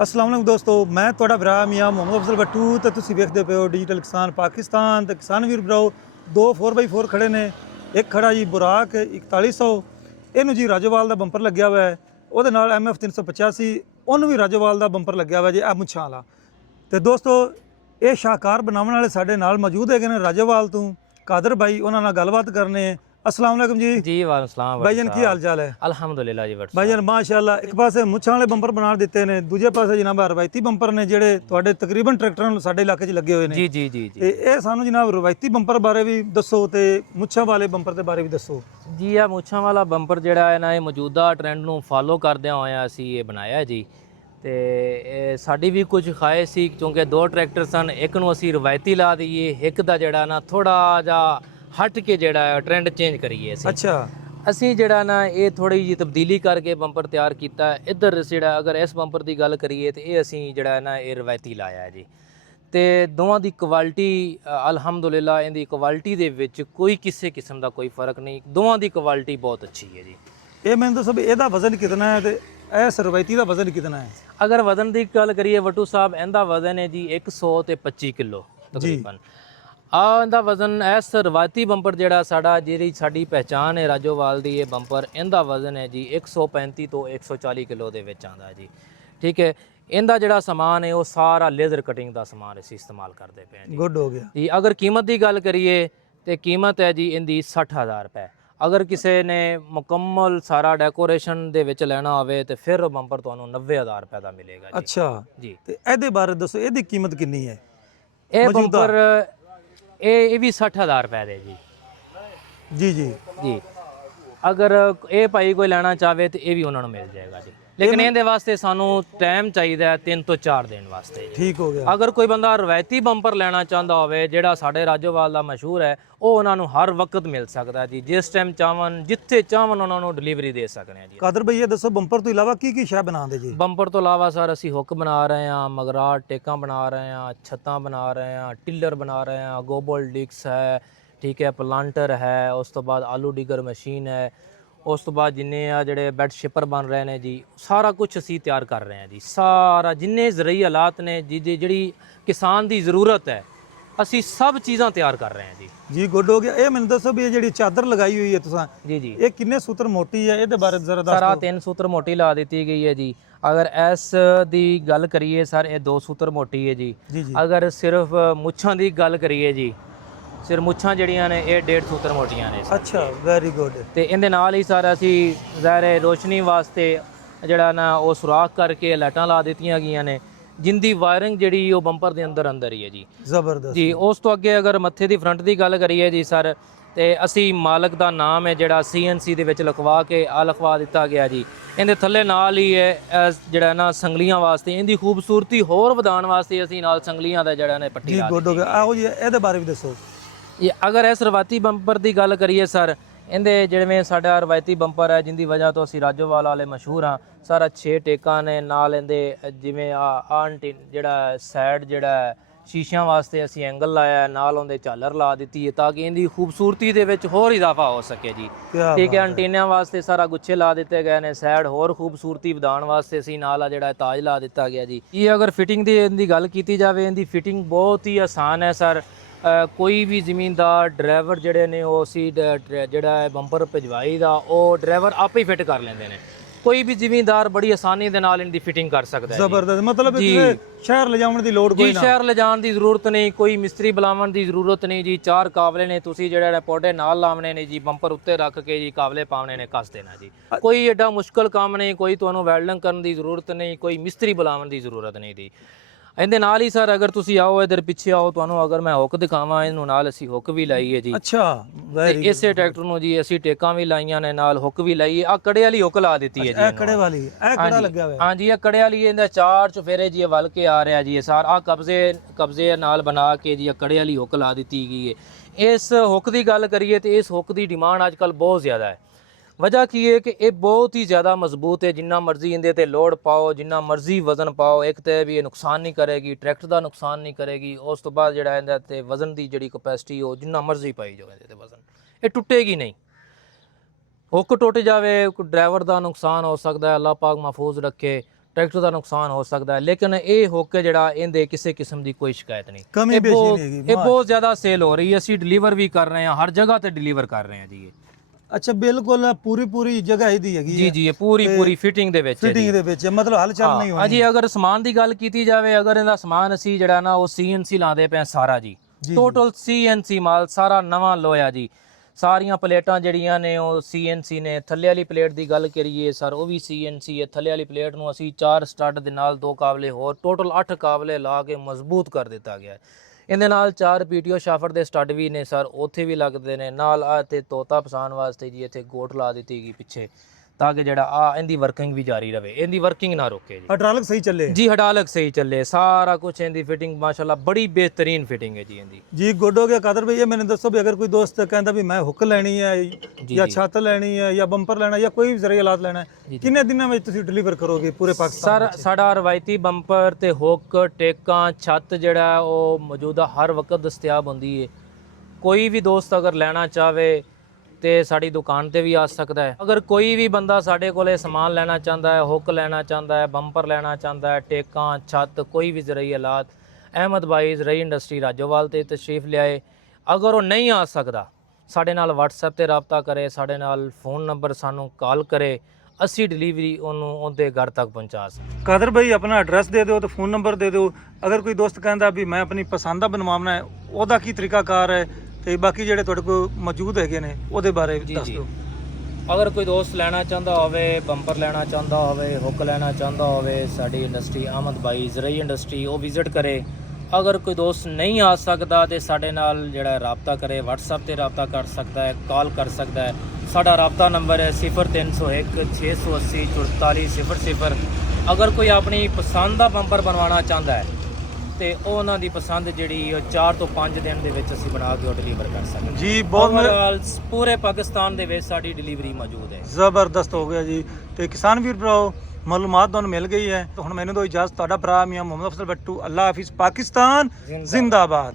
अस्सलाम वालेकुम दोस्तों, मैं ਤੁਹਾਡਾ ਭਰਾ ਮੀਆਂ ਮੁਹੰਮਦ ਅਫਜ਼ਲ ਬੱਟੂ ਤੇ ਤੁਸੀਂ ਵੇਖਦੇ ਪਏ ਹੋ ਡਿਜੀਟਲ ਕਿਸਾਨ ਪਾਕਿਸਤਾਨ। ਤੇ ਕਿਸਾਨ ਵੀਰ ਭਰਾਓ, ਦੋ 4x4 ਖੜੇ ਨੇ। ਇੱਕ ਖੜਾ ਜੀ ਬੁਰਾਕ 4100, ਇਹਨੂੰ ਜੀ ਰਾਜੋਵਾਲ ਦਾ ਬੰਪਰ ਲੱਗਿਆ ਹੋਇਆ ਹੈ। ਉਹਦੇ ਨਾਲ MF 385 ਉਹਨੂੰ ਵੀ ਰਾਜੋਵਾਲ ਦਾ ਬੰਪਰ ਲੱਗਿਆ ਹੋਇਆ ਜੀ, ਇਹ ਮੁੱਛਾਂ ਵਾਲਾ। ਤੇ ਦੋਸਤੋ, ਇਹ ਸ਼ਾਹਕਾਰ ਬਣਾਉਣ ਵਾਲੇ ਸਾਡੇ ਨਾਲ ਮੌਜੂਦ ਹੈਗੇ ਨੇ ਰਾਜੋਵਾਲ ਤੋਂ ਕਾਦਰ ਭਾਈ। ਉਹਨਾਂ ਨਾਲ ਗੱਲਬਾਤ ਕਰਨੇ। अस्सलाम वालेकुम जी। जी वालेकुम सलाम भाईजान की हाल चाल है? अल्हम्दुलिल्लाह जी बट भाईजान माशाअल्लाह, एक पासे ਮੁੱਛਾਂ ਵਾਲੇ ਬੰਪਰ ਬਣਾ ਦਿੱਤੇ ਨੇ, ਦੂਜੇ ਪਾਸੇ ਜਨਾਬ ਰਵਾਇਤੀ ਬੰਪਰ ਨੇ ਜਿਹੜੇ ਤੁਹਾਡੇ ਤਕਰੀਬਨ ਟਰੈਕਟਰਾਂ ਨੂੰ ਸਾਡੇ ਇਲਾਕੇ 'ਚ ਲੱਗੇ ਹੋਏ ਨੇ। जी जी जी जी ਤੇ ਇਹ ਸਾਨੂੰ ਜਨਾਬ ਰਵਾਇਤੀ ਬੰਪਰ ਬਾਰੇ ਵੀ ਦੱਸੋ ਤੇ ਮੁੱਛਾਂ ਵਾਲੇ ਬੰਪਰ ਦੇ ਬਾਰੇ ਵੀ ਦੱਸੋ ਜੀ। ਆ ਮੁੱਛਾਂ ਵਾਲਾ ਬੰਪਰ ਜਿਹੜਾ ਹੈ ਨਾ, ਇਹ ਮੌਜੂਦਾ ਟ੍ਰੈਂਡ ਨੂੰ ਫਾਲੋ ਕਰਦਿਆਂ ਹੋਇਆ ਅਸੀਂ ਇਹ ਬਣਾਇਆ ਜੀ। ਤੇ ਇਹ ਸਾਡੀ ਵੀ ਕੁਝ ਖਾਹਿਸ਼ ਸੀ, ਕਿਉਂਕਿ ਦੋ ਟਰੈਕਟਰ ਸਨ, ਇੱਕ ਨੂੰ ਅਸੀਂ ਰਵਾਇਤੀ ਲਾ ਦਈਏ, ਇੱਕ ਦਾ ਜਿਹੜਾ ਨਾ ਥੋੜਾ ਜਿਹਾ ਹਟ ਕੇ ਜਿਹੜਾ ਟ੍ਰੈਂਡ ਚੇਂਜ ਕਰੀਏ ਅਸੀਂ ਜਿਹੜਾ ਨਾ ਇਹ ਥੋੜੀ ਜਿਹੀ ਤਬਦੀਲੀ ਕਰਕੇ ਬੰਪਰ ਤਿਆਰ ਕੀਤਾ। ਇੱਧਰ ਜਿਹੜਾ ਅਗਰ ਇਸ ਬੰਪਰ ਦੀ ਗੱਲ ਕਰੀਏ ਤੇ ਇਹ ਅਸੀਂ ਜਿਹੜਾ ਨਾ ਇਹ ਰਵਾਇਤੀ ਲਾਇਆ ਹੈ ਜੀ। ਤੇ ਦੋਵਾਂ ਦੀ ਕੁਆਲਿਟੀ ਅਲਹਮਦੁਲਿਲਾ, ਇਹਦੀ ਕੁਆਲਿਟੀ ਦੇ ਵਿੱਚ ਕੋਈ ਕਿਸੇ ਕਿਸਮ ਦਾ ਕੋਈ ਫਰਕ ਨਹੀਂ, ਦੋਵਾਂ ਦੀ ਕੁਆਲਿਟੀ ਬਹੁਤ ਅੱਛੀ ਹੈ ਜੀ। ਇਹ ਮੈਨੂੰ ਦੱਸੋ ਵੀ ਇਹਦਾ ਵਜ਼ਨ ਕਿੰਨਾ ਹੈ ਤੇ ਇਸ ਰਵਾਇਤੀ ਦਾ ਵਜ਼ਨ ਕਿੰਨਾ ਹੈ? ਅਗਰ ਵਜ਼ਨ ਦੀ ਗੱਲ ਕਰੀਏ ਵੱਟੂ ਸਾਹਿਬ, ਇਹਦਾ ਵਜ਼ਨ ਹੈ ਜੀ 125 ਕਿਲੋ ਤਕਰੀਬਨ। ਇਹਦਾ ਵਜ਼ਨ ਇਸ ਰਵਾਇਤੀ ਬੰਪਰ ਜਿਹੜਾ ਜਿਹੜੀ ਸਾਡੀ ਪਹਿਚਾਨ ਹੈ ਰਾਜੋਵਾਲ ਦੀ, ਇਹ ਬੰਪਰ ਇਹਦਾ ਵਜ਼ਨ ਹੈ ਜੀ 135 ਤੋਂ 140 ਕਿਲੋ ਦੇ ਵਿੱਚ ਆਉਂਦਾ ਜੀ। ਠੀਕ ਹੈ, ਇਹਦਾ ਜਿਹੜਾ ਸਮਾਨ ਹੈ ਉਹ ਸਾਰਾ ਲੇਜ਼ਰ ਕਟਿੰਗ ਦਾ ਸਮਾਨ ਅਸੀਂ ਇਸਤੇਮਾਲ ਕਰਦੇ ਪਏ ਹਾਂ ਜੀ। ਗੁੱਡ ਹੋ ਗਿਆ ਜੀ। ਅਗਰ ਕੀਮਤ ਦੀ ਗੱਲ ਕਰੀਏ ਤੇ ਕੀਮਤ ਹੈ ਜੀ ਇਹਦੀ 60,000 ਰੁਪਏ। ਅਗਰ ਕਿਸੇ ਨੇ ਮੁਕੰਮਲ ਸਾਰਾ ਡੈਕੋਰੇਸ਼ਨ ਦੇ ਵਿੱਚ ਲੈਣਾ ਹੋਵੇ ਤੇ ਫਿਰ ਬੰਪਰ ਤੁਹਾਨੂੰ 90,000 ਰੁਪਏ ਦਾ ਮਿਲੇਗਾ ਜੀ। ਅੱਛਾ ਜੀ। ਤੇ ਇਹਦੇ ਬਾਰੇ ਦੱਸੋ, ਇਹਦੀ ਕੀਮਤ ਕਿੰਨੀ ਹੈ? ਇਹ ਬੰਪਰ ਇਹ ਵੀ 60,000 ਰੁਪਏ ਦੇ ਜੀ। ਜੀ ਜੀ ਜੀ। ਅਗਰ ਇਹ ਭਾਈ ਕੋਈ ਲੈਣਾ ਚਾਹਵੇ ਤੇ ਇਹ ਵੀ ਉਹਨਾਂ ਨੂੰ ਮਿਲ ਜਾਏਗਾ ਜੀ, ਲੇਕਿਨ ਇਹਦੇ ਵਾਸਤੇ ਸਾਨੂੰ ਟਾਈਮ ਚਾਹੀਦਾ 3 ਤੋਂ 4 ਦਿਨ ਵਾਸਤੇ। ਠੀਕ ਹੋ ਗਿਆ। ਅਗਰ ਕੋਈ ਬੰਦਾ ਰਵਾਇਤੀ ਬੰਪਰ ਲੈਣਾ ਚਾਹੁੰਦਾ ਹੋਵੇ ਜਿਹੜਾ ਸਾਡੇ ਰਾਜੋਵਾਲ ਦਾ ਮਸ਼ਹੂਰ ਹੈ, ਉਹ ਉਹਨਾਂ ਨੂੰ ਹਰ ਵਕਤ ਮਿਲ ਸਕਦਾ ਜੀ। ਜਿਸ ਟਾਈਮ ਚਾਹਣ, ਜਿੱਥੇ ਚਾਹਣ, ਉਹਨਾਂ ਨੂੰ ਡਿਲੀਵਰੀ ਦੇ ਸਕਦੇ ਆ ਜੀ। ਕਾਦਰ ਭਾਈ, ਇਹ ਦੱਸੋ ਬੰਪਰ ਤੋਂ ਇਲਾਵਾ ਕੀ ਕੀ ਸ਼ੈ ਬਣਾਉਂਦੇ ਜੀ? ਬੰਪਰ ਤੋਂ ਇਲਾਵਾ ਸਰ ਅਸੀਂ ਹੁੱਕ ਬਣਾ ਰਹੇ ਹਾਂ, ਮਗਰਾਟ ਟੇਕਾਂ ਬਣਾ ਰਹੇ ਹਾਂ, ਛੱਤਾਂ ਬਣਾ ਰਹੇ ਹਾਂ, ਟਿਲਰ ਬਣਾ ਰਹੇ ਹਾਂ, ਗੋਬਲ ਡਿਕਸ ਹੈ, ਠੀਕ ਹੈ, ਪਲਾਂਟਰ ਹੈ, ਉਸ ਤੋਂ ਬਾਅਦ ਆਲੂ ਡਿਗਰ ਮਸ਼ੀਨ ਹੈ, ਉਸ ਤੋਂ ਬਾਅਦ ਜਿੰਨੇ ਆ ਜਿਹੜੇ ਬੈੱਡ ਸ਼ਿਪਰ ਬਣ ਰਹੇ ਨੇ ਜੀ, ਸਾਰਾ ਕੁਝ ਅਸੀਂ ਤਿਆਰ ਕਰ ਰਹੇ ਹਾਂ ਜੀ। ਸਾਰਾ ਜਿੰਨੇ ਜ਼ਰਈ ਹਾਲਾਤ ਨੇ ਜਿਹੜੀ ਕਿਸਾਨ ਦੀ ਜ਼ਰੂਰਤ ਹੈ, ਅਸੀਂ ਸਭ ਚੀਜ਼ਾਂ ਤਿਆਰ ਕਰ ਰਹੇ ਹਾਂ ਜੀ। ਜੀ ਗੁੱਡ ਹੋ ਗਿਆ। ਇਹ ਮੈਨੂੰ ਦੱਸੋ ਵੀ ਇਹ ਜਿਹੜੀ ਚਾਦਰ ਲਗਾਈ ਹੋਈ ਹੈ ਤੁਸੀਂ, ਜੀ ਜੀ, ਇਹ ਕਿੰਨੇ ਸੂਤਰ ਮੋਟੀ ਹੈ? ਇਹਦੇ ਬਾਰੇ ਜ਼ਰਾ ਦੱਸੋ। ਸਾਰਾ 3 ਸੂਤਰ ਮੋਟੀ ਲਾ ਦਿੱਤੀ ਗਈ ਹੈ ਜੀ। ਅਗਰ ਇਸ ਦੀ ਗੱਲ ਕਰੀਏ ਸਰ, ਇਹ 2 ਸੂਤਰ ਮੋਟੀ ਹੈ ਜੀ। ਅਗਰ ਸਿਰਫ ਮੁੱਛਾਂ ਦੀ ਗੱਲ ਕਰੀਏ ਜੀ, ਸਿਰ ਮੁੱਛਾਂ ਜਿਹੜੀਆਂ ਨੇ ਇਹ 1.5 ਸੂਤਰ ਮੋਟੀਆਂ ਨੇ। ਅੱਛਾ, ਵੈਰੀ ਗੁੱਡ। ਤੇ ਇਹਦੇ ਨਾਲ ਹੀ ਸਰ ਅਸੀਂ ਜ਼ਾਹਿਰ ਰੋਸ਼ਨੀ ਵਾਸਤੇ ਜਿਹੜਾ ਨਾ ਉਹ ਸੁਰਾਖ ਕਰਕੇ ਲਾਈਟਾਂ ਲਾ ਦਿੱਤੀਆਂ ਗਈਆਂ ਨੇ, ਜਿੰਦੀ ਵਾਇਰਿੰਗ ਜਿਹੜੀ ਉਹ ਬੰਪਰ ਦੇ ਅੰਦਰ ਹੀ ਹੈ ਜੀ। ਜ਼ਬਰਦਸਤ ਜੀ। ਉਸ ਤੋਂ ਅੱਗੇ ਅਗਰ ਮੱਥੇ ਦੀ ਫਰੰਟ ਦੀ ਗੱਲ ਕਰੀਏ ਜੀ ਸਰ, ਤੇ ਅਸੀਂ ਮਾਲਕ ਦਾ ਨਾਮ ਹੈ ਜਿਹੜਾ CNC ਦੇ ਵਿੱਚ ਲਿਖਵਾ ਦਿੱਤਾ ਗਿਆ ਜੀ। ਇਹਦੇ ਥੱਲੇ ਨਾਲ ਹੀ ਹੈ ਜਿਹੜਾ ਨਾ ਸੰਗਲੀਆਂ ਵਾਸਤੇ, ਇਹਦੀ ਖੂਬਸੂਰਤੀ ਹੋਰ ਵਧਾਉਣ ਵਾਸਤੇ ਅਸੀਂ ਨਾਲ ਸੰਗਲੀਆਂ ਦਾ ਜਿਹੜਾ ਨਾ ਪੱਟੀ ਲਾ ਦਿੱਤੀ। ਗੁੱਡ ਹੋ ਗਿਆ। ਆਓ ਜੀ, ਇਹਦੇ ਬਾਰੇ ਵੀ ਦੱਸੋ। ਅਗਰ ਇਸ ਰਵਾਇਤੀ ਬੰਪਰ ਦੀ ਗੱਲ ਕਰੀਏ ਸਰ, ਇਹਦੇ ਜਿਵੇਂ ਸਾਡਾ ਰਵਾਇਤੀ ਬੰਪਰ ਹੈ, ਜਿੰਦੀ ਵਜ੍ਹਾ ਤੋਂ ਅਸੀਂ ਰਾਜੋਵਾਲ ਵਾਲੇ ਮਸ਼ਹੂਰ ਹਾਂ। ਸਾਰਾ 6 ਟੇਕਾਂ ਨੇ ਨਾਲ ਇਹਦੇ, ਜਿਵੇਂ ਜਿਹੜਾ ਸਾਈਡ ਜਿਹੜਾ ਸ਼ੀਸ਼ਿਆਂ ਵਾਸਤੇ ਅਸੀਂ ਐਂਗਲ ਲਾਇਆ, ਨਾਲ ਉਹਦੇ ਝਾਲਰ ਲਾ ਦਿੱਤੀ ਹੈ ਤਾਂ ਕਿ ਇਹਦੀ ਖੂਬਸੂਰਤੀ ਦੇ ਵਿੱਚ ਹੋਰ ਇਜ਼ਾਫਾ ਹੋ ਸਕੇ ਜੀ। ਠੀਕ ਹੈ, ਐਂਟੀਨਿਆਂ ਵਾਸਤੇ ਸਾਰਾ ਗੁੱਛੇ ਲਾ ਦਿੱਤੇ ਗਏ ਨੇ, ਸਾਈਡ ਹੋਰ ਖੂਬਸੂਰਤੀ ਵਧਾਉਣ ਵਾਸਤੇ ਅਸੀਂ ਨਾਲ ਜਿਹੜਾ ਤਾਜ ਲਾ ਦਿੱਤਾ ਗਿਆ ਜੀ। ਇਹ ਅਗਰ ਫਿਟਿੰਗ ਦੀ ਗੱਲ ਕੀਤੀ ਜਾਵੇ, ਇਹਦੀ ਫਿਟਿੰਗ ਬਹੁਤ ਹੀ ਆਸਾਨ ਹੈ ਸਰ। ਕੋਈ ਵੀ ਜ਼ਮੀਨਦਾਰ ਡਰਾਈਵਰ ਜਿਹੜੇ ਨੇ ਉਹ ਅਸੀਂ ਜਿਹੜਾ ਬੰਪਰ ਭਿਜਵਾਈ ਦਾ ਉਹ ਡਰਾਈਵਰ ਆਪੇ ਹੀ ਫਿੱਟ ਕਰ ਲੈਂਦੇ ਨੇ। ਕੋਈ ਵੀ ਜ਼ਿਮੀਂਦਾਰ ਬੜੀ ਆਸਾਨੀ ਦੇ ਨਾਲ ਇਹਦੀ ਫਿਟਿੰਗ ਕਰ ਸਕਦਾ ਹੈ। ਜ਼ਬਰਦਸਤ। ਮਤਲਬ ਸ਼ਹਿਰ ਲਿਜਾਉਣ ਦੀ ਲੋੜ ਕੋਈ ਨਹੀਂ, ਸ਼ਹਿਰ ਲਿਜਾਣ ਦੀ ਜ਼ਰੂਰਤ ਨਹੀਂ, ਕੋਈ ਮਿਸਤਰੀ ਬੁਲਾਉਣ ਦੀ ਜ਼ਰੂਰਤ ਨਹੀਂ ਜੀ। 4 ਕਾਬਲੇ ਨੇ, ਤੁਸੀਂ ਜਿਹੜਾ ਪੌਡੇ ਨਾਲ ਲਾਉਣੇ ਨੇ ਜੀ, ਬੰਪਰ ਉੱਤੇ ਰੱਖ ਕੇ ਜੀ ਕਾਬਲੇ ਪਾਉਣੇ ਨੇ, ਕੱਸ ਦੇਣਾ ਜੀ। ਕੋਈ ਐਡਾ ਮੁਸ਼ਕਲ ਕੰਮ ਨਹੀਂ, ਕੋਈ ਤੁਹਾਨੂੰ ਵੈਲਡਿੰਗ ਕਰਨ ਦੀ ਜ਼ਰੂਰਤ ਨਹੀਂ, ਕੋਈ ਮਿਸਤਰੀ ਬੁਲਾਉਣ ਦੀ ਜ਼ਰੂਰਤ ਨਹੀਂ ਜੀ। ਇਹਦੇ ਨਾਲ ਹੀ ਸਰ ਅਗਰ ਤੁਸੀਂ ਆਓ ਇੱਧਰ ਪਿੱਛੇ ਆਓ, ਤੁਹਾਨੂੰ ਅਗਰ ਮੈਂ ਹੁੱਕ ਦਿਖਾਵਾਂ, ਇਹਨੂੰ ਨਾਲ ਅਸੀਂ ਹੁੱਕ ਵੀ ਲਾਈ ਹੈ ਜੀ। ਅੱਛਾ, ਵੈਰੀ। ਇਸੇ ਟਰੈਕਟਰ ਨੂੰ ਜੀ ਅਸੀਂ ਟੇਕਾਂ ਵੀ ਲਾਈਆਂ ਨੇ, ਨਾਲ ਹੁੱਕ ਵੀ ਲਾਈ ਹੈ। ਆ ਕੜੇ ਵਾਲੀ ਹੁੱਕ ਲਾ ਦਿੱਤੀ ਹੈ ਜੀ। ਇਹ ਕੜੇ ਵਾਲੀ, ਇਹ ਕੜਾ ਲੱਗਿਆ ਹੋਇਆ? ਹਾਂਜੀ, ਇਹ ਕੜੇ ਵਾਲੀ। ਇਹਦਾ 4 ਚੁਫੇਰੇ ਜੀ ਵੱਲ ਕੇ ਆ ਰਿਹਾ ਜੀ। ਇਹ ਸਾਰਾ ਕਬਜ਼ੇ ਨਾਲ ਬਣਾ ਕੇ ਜੀ ਕੜੇ ਵਾਲੀ ਹੁੱਕ ਲਾ ਦਿੱਤੀ ਗਈ ਹੈ। ਇਸ ਹੁੱਕ ਦੀ ਗੱਲ ਕਰੀਏ ਤੇ ਇਸ ਹੁੱਕ ਦੀ ਡਿਮਾਂਡ ਅੱਜ ਕੱਲ੍ਹ ਬਹੁਤ ਜ਼ਿਆਦਾ ਹੈ। ਵਜ੍ਹਾ ਕੀ ਹੈ ਕਿ ਇਹ ਬਹੁਤ ਹੀ ਜ਼ਿਆਦਾ ਮਜ਼ਬੂਤ ਹੈ। ਜਿੰਨਾ ਮਰਜ਼ੀ ਇਹਦੇ ਤੇ ਲੋਡ ਪਾਓ, ਜਿੰਨਾ ਮਰਜ਼ੀ ਵਜ਼ਨ ਪਾਓ, ਇੱਕ ਤੇ ਵੀ ਇਹ ਨੁਕਸਾਨ ਨਹੀਂ ਕਰੇਗੀ, ਟਰੈਕਟਰ ਦਾ ਨੁਕਸਾਨ ਨਹੀਂ ਕਰੇਗੀ। ਉਸ ਤੋਂ ਬਾਅਦ ਜਿਹੜਾ ਇਹਦੇ ਤੇ ਵਜ਼ਨ ਦੀ ਜਿਹੜੀ ਕਪੈਸਿਟੀ ਉਹ ਜਿੰਨਾ ਮਰਜ਼ੀ ਪਾਈ ਜਾਓ ਇਹਦੇ ਤੇ ਵਜ਼ਨ, ਇਹ ਟੁੱਟੇਗੀ ਨਹੀਂ। ਹੁੱਕ ਟੁੱਟ ਜਾਵੇ, ਕੋਈ ਡਰਾਈਵਰ ਦਾ ਨੁਕਸਾਨ ਹੋ ਸਕਦਾ ਹੈ, ਅੱਲਾਹ ਪਾਕ ਮਹਿਫੂਜ਼ ਰੱਖੇ। ਟਰੈਕਟਰ ਦਾ ਨੁਕਸਾਨ ਹੋ ਸਕਦਾ ਹੈ, ਲੇਕਿਨ ਇਹ ਹੋ ਕੇ ਜਿਹੜਾ ਇਹਦੇ ਕਿਸੇ ਕਿਸਮ ਦੀ ਕੋਈ ਸ਼ਿਕਾਇਤ ਨਹੀਂ। ਕਮੀ ਇਹ ਪੇਸ਼ੀ ਬਹੁਤ- ਨਹੀਂ ਹੈਗੀ। ਇਹ ਬਹੁਤ ਜ਼ਿਆਦਾ ਸੇਲ ਹੋ ਰਹੀ ਹੈ, ਅਸੀਂ ਡਿਲੀਵਰ ਵੀ ਕਰ ਰਹੇ ਹਾਂ, ਹਰ ਜਗ੍ਹਾ ਤੇ ਡਿਲੀਵਰ ਕਰ ਰਹੇ ਹਾਂ ਜੀ ਇਹ। ਅੱਛਾ, ਬਿਲਕੁਲ ਪੂਰੀ ਜਗ੍ਹਾ ਇਹਦੀ ਹੈਗੀ ਜੀ ਜੀ, ਇਹ ਪੂਰੀ ਫਿਟਿੰਗ ਦੇ ਵਿੱਚ ਹੈ ਜੀ। ਫਿਟਿੰਗ ਦੇ ਵਿੱਚ ਮਤਲਬ ਹਲਚਲ ਨਹੀਂ ਹੋਣੀ। ਅਜੀ ਅਗਰ ਸਮਾਨ ਦੀ ਗੱਲ ਕੀਤੀ ਜਾਵੇ, ਅਗਰ ਇਹਦਾ ਸਮਾਨ ਅਸੀਂ ਜਿਹੜਾ ਨਾ ਉਹ CNC ਲਾਉਂਦੇ ਪਏ ਸਾਰਾ ਜੀ, ਟੋਟਲ CNC ਮਾਲ ਸਾਰਾ ਨਵਾਂ ਲੋਇਆ ਜੀ। ਸਾਰੀਆਂ ਪਲੇਟਾਂ ਜਿਹੜੀਆਂ ਨੇ ਉਹ CNC ਨੇ। ਥੱਲੇ ਵਾਲੀ ਪਲੇਟ ਦੀ ਗੱਲ ਕਰੀਏ ਸਰ, ਉਹ ਵੀ CNC ਹੈ। ਥੱਲੇ ਵਾਲੀ ਪਲੇਟ ਨੂੰ ਅਸੀਂ 4 ਸਟੱਡ ਦੇ ਨਾਲ 2 ਕਾਬਲੇ ਹੋਰ ਟੋਟਲ 8 ਕਾਬਲੇ ਲਾ ਕੇ ਮਜ਼ਬੂਤ ਕਰ ਦਿੱਤਾ ਗਿਆ ਹੈ। ਇਹਦੇ ਨਾਲ 4 PTO ਸ਼ਾਫਟ ਦੇ ਸਟੱਡ ਵੀ ਨੇ ਸਰ, ਉੱਥੇ ਵੀ ਲੱਗਦੇ ਨੇ ਨਾਲ। ਆ ਤੇ ਤੋਤਾ ਫਸਾਉਣ ਵਾਸਤੇ ਜੀ ਇੱਥੇ ਗੋਟ ਲਾ ਦਿੱਤੀ ਗਈ ਪਿੱਛੇ, ਤਾਂ ਕਿ ਜਿਹੜਾ ਆ ਇਹਦੀ ਵਰਕਿੰਗ ਵੀ ਜਾਰੀ ਰਵੇ, ਇਹਦੀ ਵਰਕਿੰਗ ਨਾ ਰੁਕੇ ਜੀ। ਹਾਈਡ੍ਰੋਲਿਕ ਸਹੀ ਚੱਲੇ ਜੀ, ਹਡਾਲਕ ਸਹੀ ਚੱਲੇ, ਸਾਰਾ ਕੁਝ ਇਹਦੀ ਫਿਟਿੰਗ ਮਾਸ਼ਾਅੱਲਾ ਬੜੀ ਬਿਹਤਰੀਨ ਫਿਟਿੰਗ ਹੈ ਜੀ ਇਹਦੀ। ਜੀ ਗੁੱਡ ਹੋ ਗਿਆ ਕਾਦਰ ਭਈ। ਇਹ ਮੈਨੂੰ ਦੱਸੋ ਵੀ ਅਗਰ ਕੋਈ ਦੋਸਤ ਕਹਿੰਦਾ ਵੀ ਮੈਂ ਹੁੱਕ ਲੈਣੀ ਹੈ ਜਾਂ ਛੱਤ ਲੈਣੀ ਹੈ ਜਾਂ ਬੰਪਰ ਲੈਣਾ ਜਾਂ ਕੋਈ ਵੀ ਜ਼ਰਾਈ ਹਾਲਾਤ ਲੈਣਾ ਹੈ, ਕਿੰਨੇ ਦਿਨਾਂ ਵਿੱਚ ਤੁਸੀਂ ਡਿਲੀਵਰ ਕਰੋਗੇ ਪੂਰੇ ਪਾਕਿਸਤਾਨ? ਸਰ ਸਾਡਾ ਰਵਾਇਤੀ ਬੰਪਰ ਤੇ ਹੁੱਕ, ਟੇਕਾਂ, ਛੱਤ ਜਿਹੜਾ ਉਹ ਮੌਜੂਦਾ ਹਰ ਵਕਤ ਦਸਤਿਆਬ ਹੁੰਦੀ ਹੈ। ਕੋਈ ਵੀ ਦੋਸਤ ਅਗਰ ਲੈਣਾ ਚਾਹਵੇ ਤੇ ਸਾਡੀ ਦੁਕਾਨ ਤੇ ਵੀ ਆ ਸਕਦਾ ਹੈ। ਅਗਰ ਕੋਈ ਵੀ ਬੰਦਾ ਸਾਡੇ ਕੋਲੇ ਸਮਾਨ ਲੈਣਾ ਚਾਹੁੰਦਾ ਹੈ, ਹੁੱਕ ਲੈਣਾ ਚਾਹੁੰਦਾ ਹੈ, ਬੰਪਰ ਲੈਣਾ ਚਾਹੁੰਦਾ ਹੈ, ਟੇਕਾਂ, ਛੱਤ, ਕੋਈ ਵੀ ਜ਼ਰਾਈ ਹਾਲਾਤ, ਅਹਿਮਦ ਬਾਈ ਜ਼ਰਾਈ ਇੰਡਸਟਰੀ ਰਾਜੋਵਾਲ ਤੇ ਤਸ਼ਰੀਫ ਲਿਆਏ। ਅਗਰ ਉਹ ਨਹੀਂ ਆ ਸਕਦਾ, ਸਾਡੇ ਨਾਲ WhatsApp ਤੇ ਰਾਬਤਾ ਕਰੇ, ਸਾਡੇ ਨਾਲ ਫੋਨ ਨੰਬਰ ਸਾਨੂੰ ਕਾਲ ਕਰੇ, ਅਸੀਂ ਡਿਲੀਵਰੀ ਉਹਨੂੰ ਉਹਦੇ ਘਰ ਤੱਕ ਪਹੁੰਚਾ ਸਕਦੇ। ਕਾਦਰ ਭਾਈ ਆਪਣਾ ਐਡਰੈਸ ਦੇ ਦਿਓ ਤੇ ਫੋਨ ਨੰਬਰ ਦੇ ਦਿਓ। ਅਗਰ ਕੋਈ ਦੋਸਤ ਕਹਿੰਦਾ ਵੀ ਮੈਂ ਆਪਣੀ ਪਸੰਦ ਦਾ ਬਣਵਾਉਣਾ ਹੈ, ਉਹਦਾ ਕੀ ਤਰੀਕਾਕਾਰ ਹੈ ਤੇ ਬਾਕੀ ਜਿਹੜੇ ਤੁਹਾਡੇ ਕੋਲ ਮੌਜੂਦ ਹੈਗੇ ਨੇ ਉਹਦੇ ਬਾਰੇ ਦੱਸ ਦਿਓ। ਅਗਰ ਕੋਈ ਦੋਸਤ ਲੈਣਾ ਚਾਹੁੰਦਾ ਹੋਵੇ, ਬੰਪਰ ਲੈਣਾ ਚਾਹੁੰਦਾ ਹੋਵੇ, ਹੁੱਕ ਲੈਣਾ ਚਾਹੁੰਦਾ ਹੋਵੇ, ਸਾਡੀ ਇੰਡਸਟਰੀ ਅਹਿਮਦ ਬਾਈ ਜ਼ਰਾਈ ਇੰਡਸਟਰੀ ਉਹ ਵਿਜ਼ਿਟ ਕਰੇ। ਅਗਰ ਕੋਈ ਦੋਸਤ ਨਹੀਂ ਆ ਸਕਦਾ ਤੇ ਸਾਡੇ ਨਾਲ ਜਿਹੜਾ ਰਾਬਤਾ ਕਰੇ, WhatsApp ਤੇ ਰਾਬਤਾ ਕਰ ਸਕਦਾ ਹੈ, ਕਾਲ ਕਰ ਸਕਦਾ ਹੈ। ਸਾਡਾ ਰਾਬਤਾ ਨੰਬਰ ਹੈ 0301 680 4400। ਅਗਰ ਕੋਈ ਆਪਣੀ ਪਸੰਦ ਦਾ ਬੰਪਰ ਬਣਵਾਉਣਾ ਚਾਹੁੰਦਾ ਹੈ ਤੇ ਉਹਨਾਂ ਦੀ ਪਸੰਦ ਜਿਹੜੀ ਉਹ 4 ਤੋਂ 5 ਦਿਨ ਦੇ ਵਿੱਚ ਅਸੀਂ ਬਣਾ ਕੇ ਉਹ ਡਿਲੀਵਰ ਕਰ ਸਕਦੇ ਜੀ। ਬਹੁਤ ਓਵਰਆਲ ਪੂਰੇ ਪਾਕਿਸਤਾਨ ਦੇ ਵਿੱਚ ਸਾਡੀ ਡਿਲੀਵਰੀ ਮੌਜੂਦ ਹੈ। ਜ਼ਬਰਦਸਤ ਹੋ ਗਿਆ ਜੀ। ਤੇ ਕਿਸਾਨ ਵੀਰ ਭਰਾਓ, ਮਾਲੂਮਾਤ ਤੁਹਾਨੂੰ ਮਿਲ ਗਈ ਹੈ। ਤਾਂ ਹੁਣ ਮੈਨੂੰ ਦੋ ਇਜਾਜ਼ਤ, ਤੁਹਾਡਾ ਭਰਾ ਮੀਆਂ ਮੁਹੰਮਦ ਅਫਜ਼ਲ ਬੱਟੂ। ਅੱਲਾ ਹਾਫਿਜ਼। ਪਾਕਿਸਤਾਨ ਜ਼ਿੰਦਾਬਾਦ।